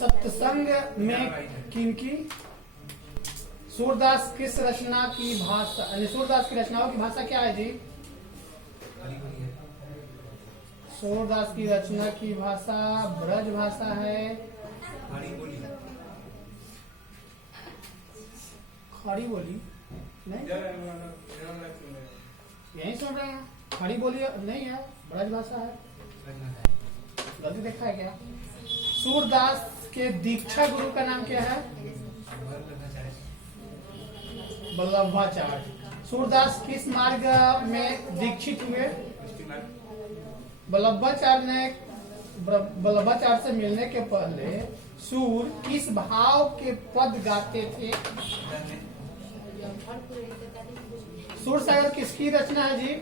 सत्संग में किनकी? सूरदास किस रचना की भाषा, सूरदास की रचनाओं की भाषा क्या है जी? सूरदास की रचना की भाषा ब्रज भाषा है। खड़ी बोली नहीं, यही सुन रहे हैं। खड़ी बोली नहीं है, ब्रज भाषा है। गलती देखा है क्या? सूरदास के दीक्षा गुरु का नाम क्या है? वल्लभाचार्य। सूरदास किस मार्ग में दीक्षित हुए? वल्लभाचार्य से मिलने के पहले सूर किस भाव के पद गाते थे? सूरसागर किसकी रचना है जी?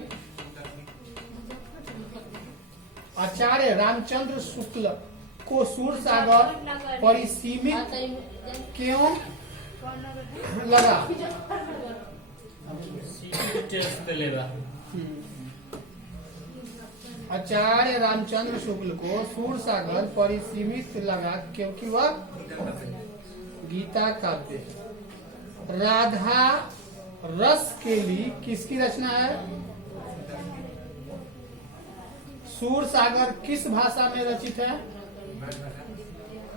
आचार्य रामचंद्र शुक्ल को सूरसागर परिसीमित क्यों लगा? आचार्य रामचंद्र शुक्ल को सूरसागर परिसीमित लगा क्योंकि वह गीता काव्य। राधा रस के लिए किसकी रचना है? सूरसागर किस भाषा में रचित है?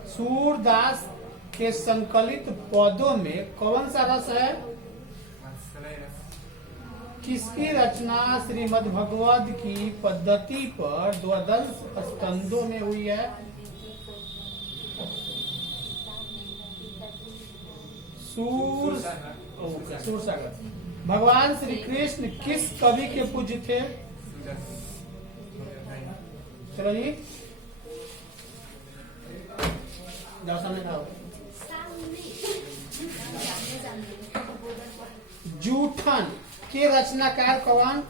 सूरदास के संकलित पदों में कौन सा रस है? किसकी रचना श्रीमद् भगवद की पद्धति पर द्वादश स्कंदों में हुई है? सूरसागर। भगवान श्री कृष्ण किस कवि के पूज्य थे? चलो जी, जाओ सामने खाओ। जूठन के रचनाकार कौन?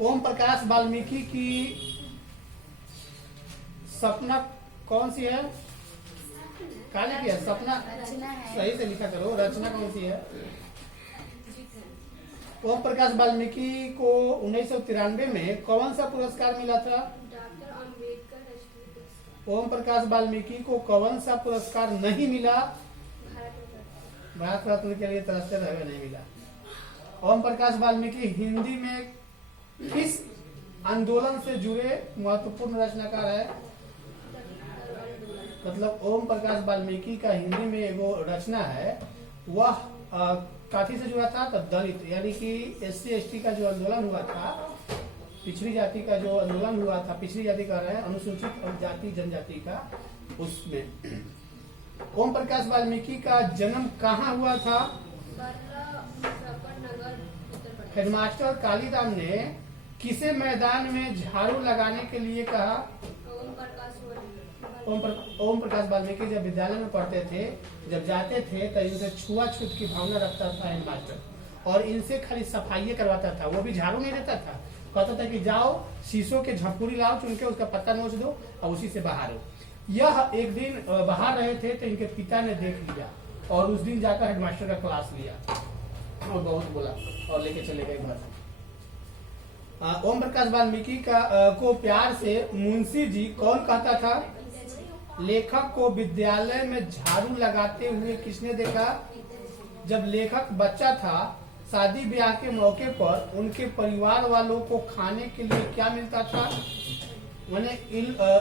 ओम प्रकाश वाल्मीकि की सपना कौन सी है? काले की है सपना, सही से लिखा करो। रचना कौन सी है? ओम प्रकाश वाल्मीकि को 1993 में कौन सा पुरस्कार मिला था? ओम प्रकाश वाल्मीकि को कौन सा पुरस्कार नहीं मिला? भारत रत्न के लिए तरसते रहे नहीं मिला। ओम प्रकाश वाल्मीकि हिंदी में किस आंदोलन से जुड़े महत्वपूर्ण रचनाकार है? मतलब ओम प्रकाश वाल्मीकि का हिंदी में एगो रचना है, वह काफी से जुड़ा था? तो दलित यानी कि SC/ST का जो आंदोलन हुआ था, पिछड़ी जाति का जो आंदोलन हुआ था, पिछड़ी जाति का रहे अनुसूचित जाति जनजाति का, उसमें ओम प्रकाश वाल्मीकि का जन्म कहाँ हुआ था? हेडमास्टर कालीराम ने किसे मैदान में झाड़ू लगाने के लिए कहा? ओम प्रकाश वाल्मीकि जब विद्यालय में पढ़ते थे, जब जाते थे तो इनसे छुआछूत की भावना रखता था हेडमास्टर, और इनसे खाली सफाई करवाता था, वो भी झाड़ू नहीं देता था। कहता था कि जाओ शीशों के झपुरी लाओ, चुन के उसका पत्ता नोच दो और उसी से बाहर हो। यह एक दिन बाहर रहे थे तो इनके पिता ने देख लिया और उस दिन जाकर हेडमास्टर का क्लास लिया और बहुत बोला और लेके चले गए घर। ओम प्रकाश वाल्मीकि को प्यार से मुंशी जी कौन कहता था? लेखक को विद्यालय में झाड़ू लगाते हुए किसने देखा? जब लेखक बच्चा था, शादी ब्याह के मौके पर उनके परिवार वालों को खाने के लिए क्या मिलता था? मैंने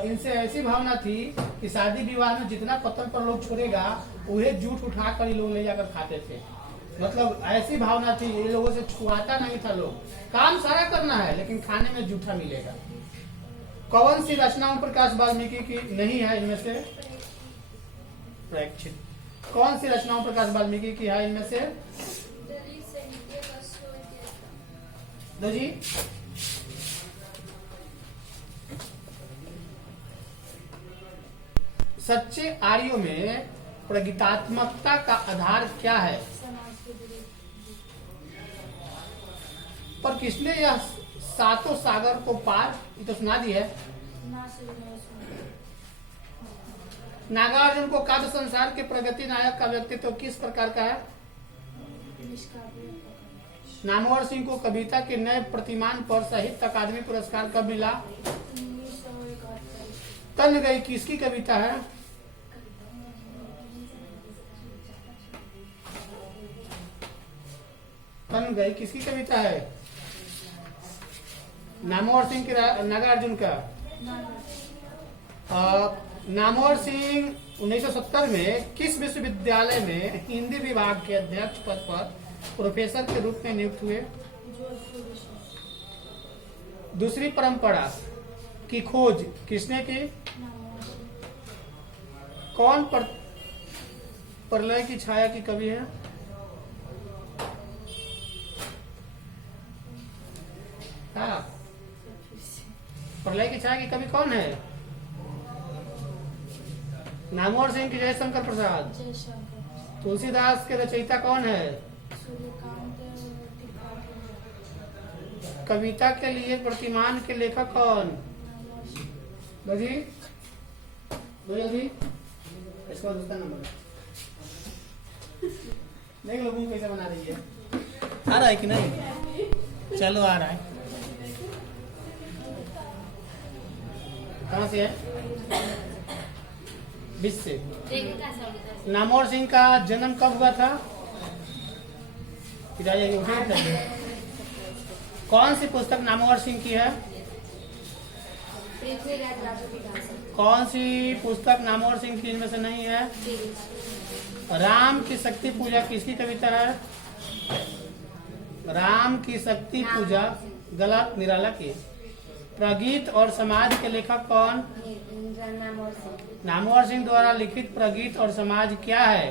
इनसे ऐसी भावना थी कि शादी विवाह में जितना पत्तन पर लोग छोड़ेगा उन्हें जूठ उठाकर ये लोग ले जाकर खाते थे। मतलब ऐसी भावना थी, ये लोगों से छुआता नहीं था। लोग काम सारा करना है लेकिन खाने में जूठा मिलेगा। कौन सी रचना ओम प्रकाश वाल्मीकि की नहीं है इनमें से? प्रेक्षित। कौन सी रचना ओम प्रकाश वाल्मीकि की है इनमें से? दो जी, सच्चे आर्यों में प्रगीतात्मकता का आधार क्या है? पर किसने यह सातों सागर को पार, ये तो सुना दी है। नागार्जुन को काव्य संसार के प्रगति नायक का व्यक्तित्व किस प्रकार का है? नामवर सिंह को कविता के नए प्रतिमान पर साहित्य अकादमी पुरस्कार कब मिला? 1971। तन गई किसकी कविता है? तन गई किसकी कविता है? नामवर सिंह की नागार्जुन का। नामवर सिंह 1970 में किस विश्वविद्यालय में हिंदी विभाग के अध्यक्ष पद पर प्रोफेसर के रूप में नियुक्त हुए? दूसरी परंपरा की खोज किसने की? कौन प्रलय की छाया की कवि है? हाँ, प्रलय की छाया की कवि कौन है? नामवर सिंह की जयशंकर प्रसाद। जयशंकर। तुलसीदास के रचयिता कौन है? सूर्यकांत त्रिपाठी। कविता के लिए प्रतिमान के लेखक कौन? बजी दो जल्दी, इसका दूसरा नंबर देख लो मुंह कैसे बना रही है। आ रहा है कि नहीं? चलो आ रहा है। कहाँ से है? 20 से। नामवर सिंह का जन्म कब हुआ था? कौन सी पुस्तक नामवर सिंह की है? पृथ्वीराज राजू विधान। कौन सी पुस्तक नामवर सिंह की इनमें से नहीं है? राम की शक्ति पूजा किसकी कविता है? राम की शक्ति पूजा गलत, निराला की। प्रगीत और समाज के लेखक कौन? नामवर सिंह द्वारा लिखित प्रगीत और समाज क्या है?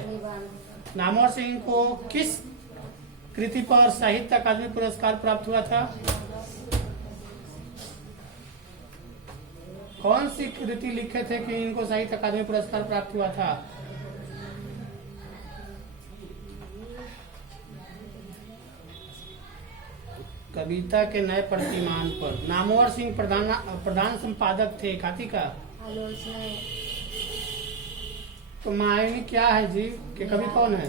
नामवर सिंह को किस कृति पर साहित्य अकादमी पुरस्कार प्राप्त हुआ था? कौन सी कृति लिखे थे कि इनको साहित्य अकादमी पुरस्कार प्राप्त हुआ था? कविता के नए प्रतिमान पर। नामवर सिंह प्रधान संपादक थे खाती का। कमायनी क्या है जी के कवि कौन है?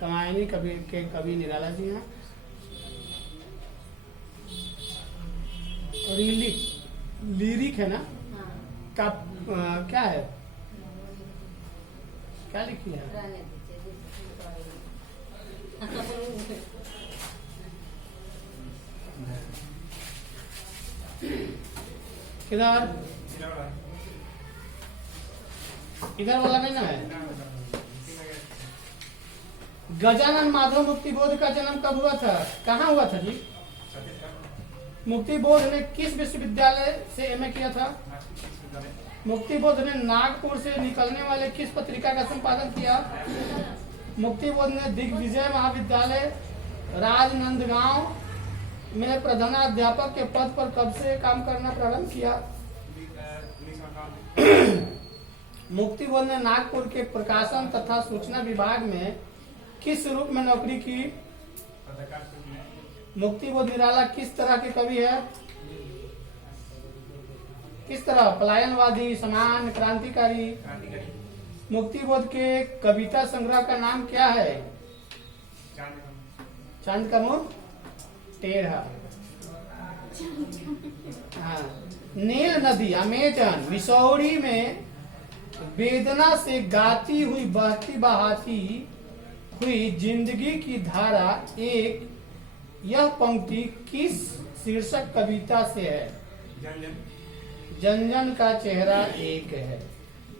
कमायनी कवि के कवि निराला जी हैं। लिरिक है ना? का क्या है? क्या लिखी है? किधर? इधर वाला नहीं ना है? गजानन माधव मुक्ति बोध का जन्म कब हुआ था? कहाँ हुआ था जी? मुक्ति बोध ने किस विश्वविद्यालय से एमए किया था? मुक्ति बोध ने नागपुर से निकलने वाले किस पत्रिका का संपादन किया? मुक्ति बोध ने दिग्विजय महाविद्यालय राजनंदगांव में प्रधानाध्यापक के पद पर कब से काम करना प्रारंभ किया? मुक्ति बोध ने नागपुर के प्रकाशन तथा सूचना विभाग में किस रूप में नौकरी की? मुक्ति बोध निराला किस तरह के कवि है? किस तरह? पलायनवादी, समान, क्रांतिकारी। मुक्ति बोध के कविता संग्रह का नाम क्या है? चांद का मुंह टेढ़ा। हाँ। नील नदी अमेजन मिसौरी में वेदना से गाती हुई बहती बहाती हुई जिंदगी की धारा एक, यह पंक्ति किस शीर्षक कविता से है? जन जन का चेहरा एक है।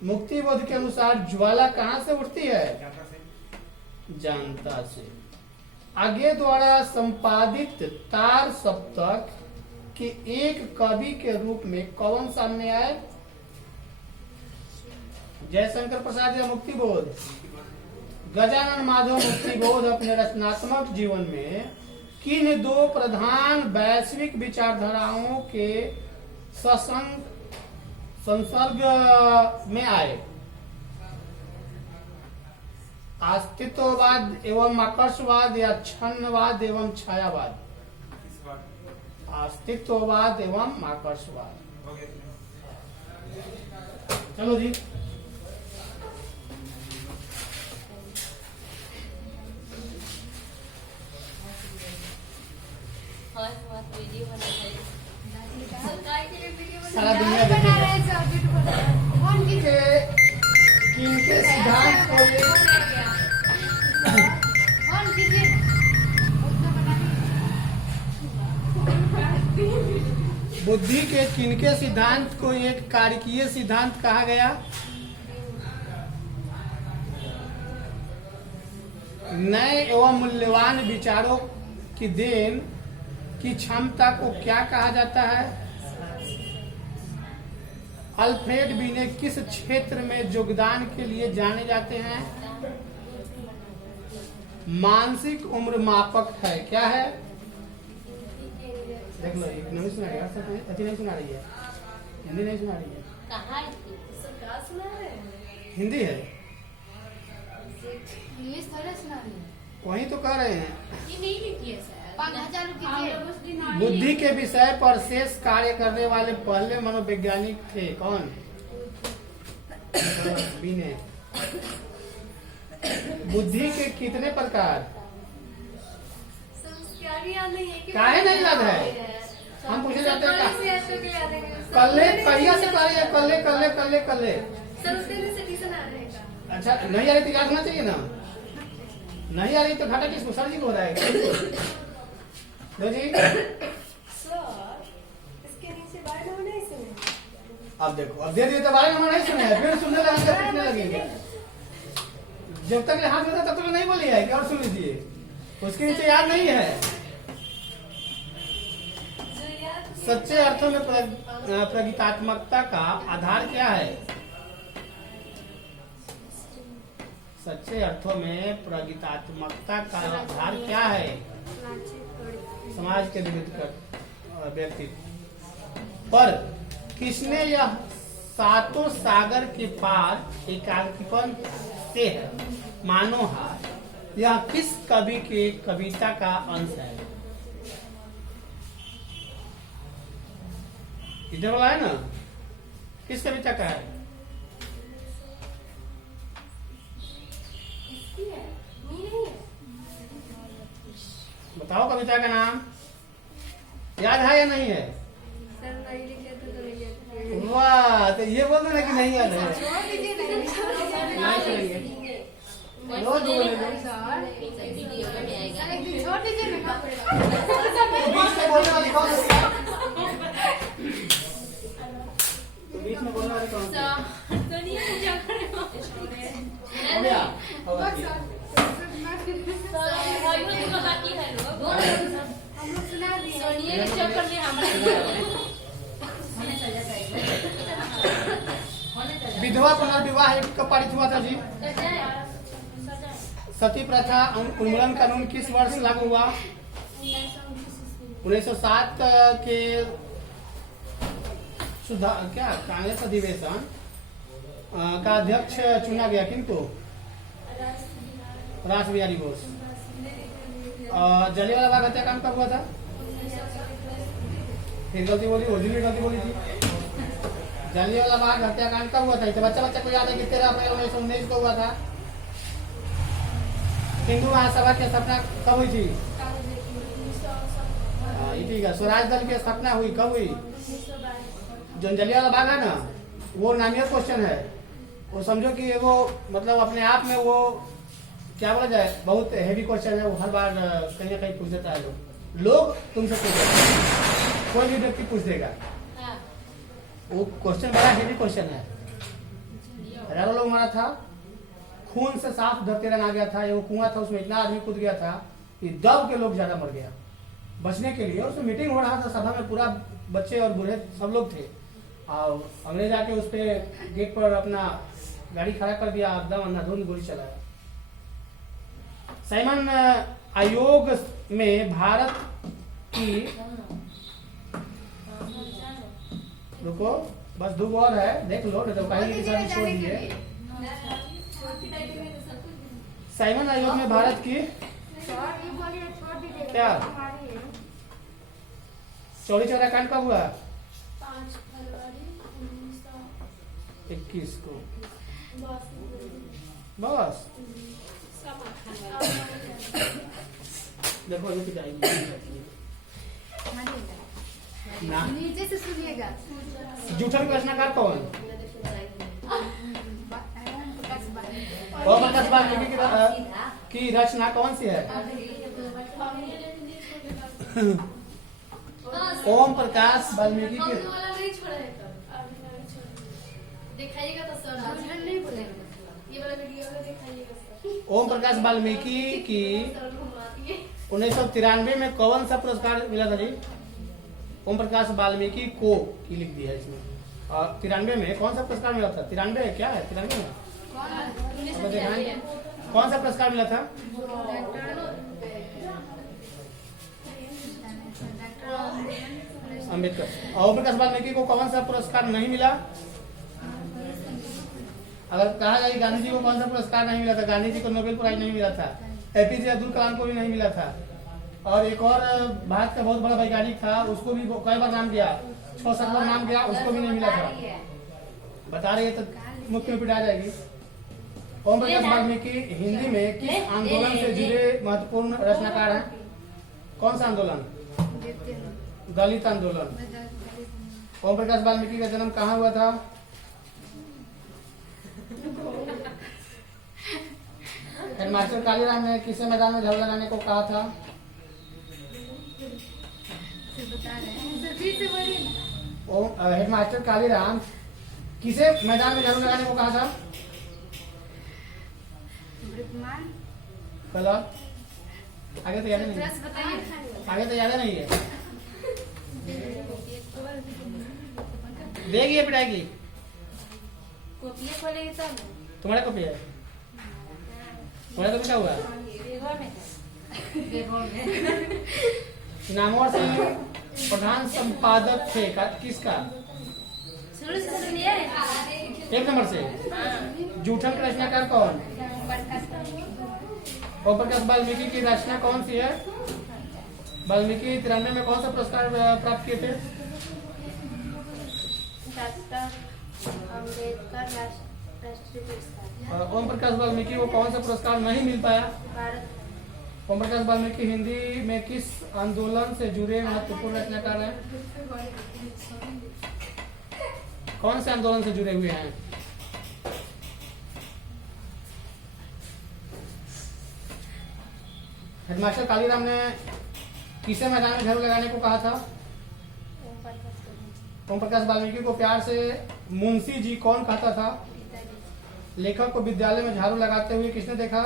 मुक्ति बोध के अनुसार ज्वाला कहाँ से उठती है? जानता से। आगे द्वारा संपादित तार सप्तक के एक कवि के रूप में कौन सामने आए? जयशंकर प्रसाद या मुक्ति बोध? गजानन माधव मुक्ति बोध अपने रचनात्मक जीवन में किन दो प्रधान वैश्विक विचारधाराओं के संसर्ग में आए? अस्तित्ववाद एवं आकर्षवाद या छन्नवाद एवं छायावाद? अस्तित्ववाद एवं आकर्षवाद। चलो जी। वीडियो बना रहे सरकार के लिए वीडियो सारा दुनिया बना देखेगा रहे हैं सब्जेक्ट बना रहे हैं। कौन की कि किनके सिद्धांत को ये कौन कीजिए उतना बना बुद्धि के किनके सिद्धांत को एक कारकीय सिद्धांत कहा गया? नए एवं मूल्यवान विचारों की देन की क्षमता को क्या कहा जाता है? अल्फ्रेड बीने किस क्षेत्र में योगदान के लिए जाने जाते हैं? मानसिक उम्र मापक है, क्या है? देख लो, एक नहीं सुना रही है, अच्छी नहीं सुना रही है, हिंदी नहीं सुना रही है, कहाँ सरकार सुना रहे हैं हिंदी है, इंग्लिश थोड़ा सुना रही है। वही तो कह रहे हैं। ये नहीं लिखी है सर 5000 कीजिए। बुद्धि के विषय पर शेष कार्य करने वाले पहले मनोवैज्ञानिक थे कौन? बीने। बुद्धि के कितने प्रकार? काहे नहीं याद है? हम पूछे जाते हैं कल्ले कहिया से कार्य है, कल्ले कल्ले कल्ले कल्ले। अच्छा नहीं आ रही तो याद होना चाहिए ना, नहीं आ रही तो घाटा किसको? सर जी को हो जाएगा। लो जी अब देखो, अब दे दिए तो बारे में हम नहीं सुने हैं, फिर सुनने लगेंगे, पूछने लगेंगे। जब तक ये हाथ में था तब तक नहीं बोली है कि और सुन लीजिए, उसके नीचे याद नहीं है। सच्चे अर्थों में प्रगीतात्मकता का आधार क्या है? सच्चे अर्थों में प्रगीतात्मकता का आधार क्या है? समाज के विविध व्यक्तित्व पर किसने यह सातों सागर के पार एकांकीपन से है मानो हार, यह किस कवि के कविता का अंश है? इधर वाला है ना, किस कविता का है? बताओ कविता का नाम याद है या नहीं है? वाह, तो ये बोल दो ना कि नहीं याद है। नहीं सुनेंगे। लो दो बोले दो। छोड़ दीजिए ना। बीच में बोलने वाली कौन सी है? बीच में बोलने वाली कौन सी है? हो गया? होगा क्या? हम लोग सुना दिए। विधवा पुनर्विवाह एक्ट कब पारित हुआ था जी? सती प्रथा उन्मूलन कानून किस वर्ष लागू हुआ? 1907 के सुधार क्या कांग्रेस अधिवेशन का अध्यक्ष चुना गया किनको? रास बिहारी बोस। जलियांवाला बाग हत्याकांड कब हुआ था? फिर गलती बोली, ओरिजिनल गलती बोली थी। जलियांवाला बाग हत्याकांड कब हुआ था? तो बच्चा बच्चा को याद है कि 13 अप्रैल 1919 को हुआ था। हिंदू महासभा की स्थापना कब हुई थी? ठीक है। स्वराज दल की स्थापना हुई कब हुई? जो जलियांवाला बाग है ना, वो नामियल क्वेश्चन है, वो समझो कि वो मतलब अपने आप में वो क्या बोला जाए, बहुत हेवी क्वेश्चन है। वो हर बार कहीं ना कहीं पूछ देता है लोग तुमसे पूछ, कोई भी व्यक्ति पूछ देगा। वो क्वेश्चन बड़ा हेवी क्वेश्चन है। हजारों लोग मारा था, खून से साफ धरती रंग आ गया था। वो कुआं था, उसमें इतना आदमी कूद गया था कि दब के लोग ज्यादा मर गया। बचने के लिए उसमें मीटिंग हो रहा था, सभा में पूरा बच्चे और बूढ़े सब लोग थे। और अंग्रेज आके उस पे गेट पर अपना गाड़ी खड़ा कर दिया, एकदम अंधाधुंध गोली चलाया। साइमन आयोग में भारत की, रुको बस दो और है, देख लो नहीं तो कहीं की शादी छोड़ दिए। साइमन आयोग में भारत की क्या चौरी चौरा कांड कब हुआ? 5 फरवरी 1921 को। बस देखो ये जाएगी। ना। नीचे से सुनिएगा। जूठन का रचनाकार कौन? ओम प्रकाश वाल्मीकि की रचना कौन सी है? ओम प्रकाश वाल्मीकि की वाला नहीं छोड़ा है तब। दिखाइएगा तो सर नहीं बोलेंगे। ये वाला वीडियो में दिखाइएगा सर। ओम प्रकाश वाल्मीकि की सर घुमा दिए। 1993 में कौन सा पुरस्कार मिला था जी? ओम प्रकाश वाल्मीकि को की लिख दिया है इसमें। और 93 में कौन सा पुरस्कार मिला था? 93 क्या है? 93 में कौन सा पुरस्कार मिला था? अम्बेडकर। और ओम प्रकाश वाल्मीकि को कौन सा पुरस्कार नहीं मिला? अगर कहा जाए गांधी जी को कौन सा पुरस्कार नहीं मिला था? गांधी जी को नोबेल प्राइज नहीं मिला था, एपीजे अब्दुल कलाम को भी नहीं मिला था, और एक और भारत का बहुत बड़ा वैज्ञानिक था, उसको भी कई बार नाम किया, 6-7 बार नाम किया, उसको भी नहीं मिला था। बता रही है तो मुख्य में पिटा जाएगी। ओम प्रकाश वाल्मीकि हिंदी में किस आंदोलन से जुड़े महत्वपूर्ण रचनाकार हैं? कौन सा आंदोलन? दलित आंदोलन। ओम प्रकाश वाल्मीकि का जन्म कहाँ हुआ था? हेडमास्टर कालीराम ने किसे मैदान में झाड़ू लगाने को कहा था? हेडमास्टर कालीराम किसे मैदान में झाड़ू लगाने को कहा था? कलर आगे तो याद नहीं है। आगे तो याद नहीं है। देगी या पिटाएगी? तुम्हारा कॉपी है? तुम्हारा कॉपी क्या हुआ? नामवर सिंह प्रधान संपादक थे किसका? शुरू से सुनिए। 1 नंबर से। जूठन का रचनाकार कौन? ओम प्रकाश वाल्मीकि की रचना कौन सी है? वाल्मीकि 93 में कौन सा पुरस्कार प्राप्त किए थे? अम्बेडकर राष्ट्रीय पुरस्कार। ओम प्रकाश वाल्मीकि को कौन सा पुरस्कार नहीं मिल पाया? ओम प्रकाश वाल्मीकि हिंदी में किस आंदोलन से जुड़े महत्वपूर्ण रचनाकार हैं? कौन से आंदोलन से जुड़े हुए हैं? हेडमास्टर कालीराम ने किसे मैदान में झाड़ू लगाने को कहा था? ओम प्रकाश वाल्मीकि को प्यार से मुंशी जी कौन कहता था? लेखक को विद्यालय में झाड़ू लगाते हुए किसने देखा?